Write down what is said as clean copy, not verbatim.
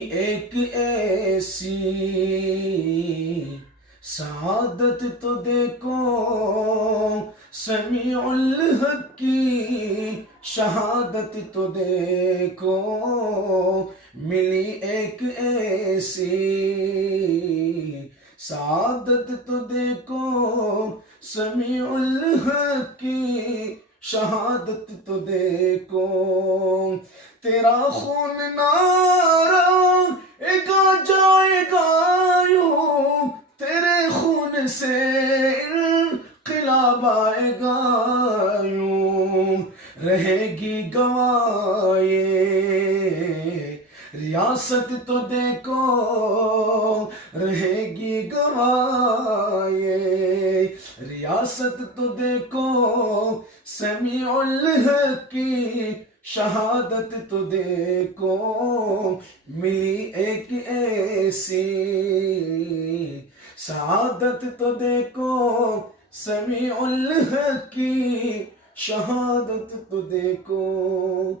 ایک ایسی سعادت تو دیکھو، سمیع الحق کی شہادت تو دیکھو، ملی ایک ایسی سعادت تو دیکھو، سمیع الحق کی شہادت تو دیکھو، تیرا خون نارا جائے گا یوں، تیرے خون سے انقلاب آئے گا یوں، رہے گی گواہ یہ ریاست تو دیکھو، رہے گی گواہ یہ ریاست تو دیکھو، سمیع الحق کی شہادت تو دیکھو، ملی ایک ایسی سعادت تو دیکھو، سمیع الحق کی شہادت تو دیکھو۔